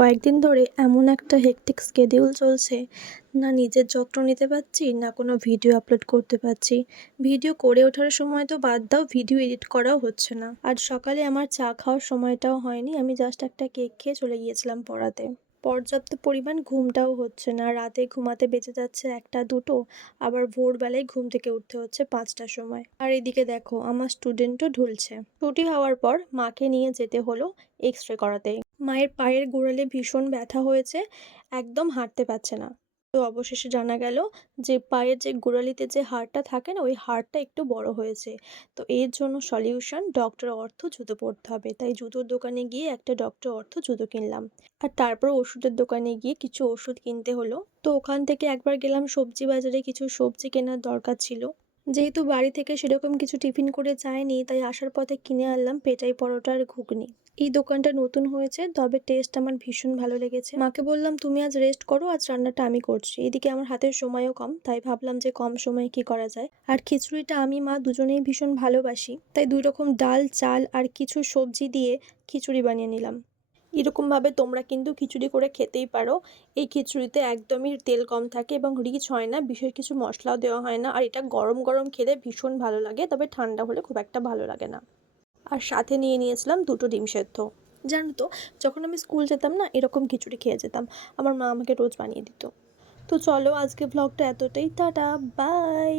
কয়েকদিন ধরে এমন একটা হেক্টিক শিডিউল চলছে, না নিজের যত্ন নিতে পারছি, না কোনো ভিডিও আপলোড করতে পারছি। ভিডিও করে ওঠার সময় তো বাদ দাও, ভিডিও এডিট করাও হচ্ছে না। আর সকালে আমার চা খাওয়ার সময়টাও হয়নি, আমি জাস্ট একটা কেক খেয়ে চলে গিয়েছিলাম পড়াতে। পর্যাপ্ত পরিমাণ ঘুমটাও হচ্ছে না, রাতে ঘুমাতে বেঁচে যাচ্ছে 1টা 2টো, আবার ভোরবেলায় ঘুম থেকে উঠতে হচ্ছে 5টার সময়। আর এদিকে দেখো আমার স্টুডেন্টও ঢুলছে। ছুটি হওয়ার পর মাকে নিয়ে যেতে হলো এক্স-রে করাতে। মায়ের পায়ের গোড়ালে ভীষণ ব্যথা হয়েছে, একদম হাঁটতে পারছে না। তো অবশেষে জানা গেল যে পায়ের যে গোড়ালিতে যে হাড়টা থাকে না, ওই হাড়টা একটু বড় হয়েছে। তো এর জন্য সলিউশন ডক্টর অর্থ জুতো পরতে হবে। তাই জুতোর দোকানে গিয়ে একটা ডক্টর অর্থ জুতো কিনলাম। আর তারপর ওষুধের দোকানে গিয়ে কিছু ওষুধ কিনতে হলো। তো ওখান থেকে একবার গেলাম সবজি বাজারে, কিছু সবজি কেনার দরকার ছিল। যেহেতু বাড়ি থেকে সেরকম কিছু টিফিন করে যায়নি, তাই আসার পথে কিনে আনলাম পেটাই পরোটা আর ঘুগনি। এই দোকানটা নতুন হয়েছে, তবে টেস্ট আমার ভীষণ ভালো লেগেছে। মাকে বললাম তুমি আজ রেস্ট করো, আজ রান্নাটা আমি করছি। এদিকে আমার হাতের সময়ও কম, তাই ভাবলাম যে কম সময়ে কি করা যায়। আর খিচুড়িটা আমি মা দুজনেই ভীষণ ভালোবাসি, তাই 2 রকম ডাল, চাল আর কিছু সবজি দিয়ে খিচুড়ি বানিয়ে নিলাম। এরকমভাবে তোমরা কিন্তু খিচুড়ি করে খেতেই পারো। এই খিচুড়িতে একদমই তেল কম থাকে এবং রিচ হয় না, বিশেষ কিছু মশলাও দেওয়া হয় না। আর এটা গরম গরম খেলে ভীষণ ভালো লাগে, তবে ঠান্ডা হলে খুব একটা ভালো লাগে না। আর সাথে নিয়ে নিয়েছিলাম 2টো ডিম সেদ্ধ। জানো তো, যখন আমি স্কুল যেতাম না, এরকম খিচুড়ি খেয়ে যেতাম। আমার মা আমাকে রোজ বানিয়ে দিত। তো চলো, আজকে ব্লগটা এতটাই। Tata, by.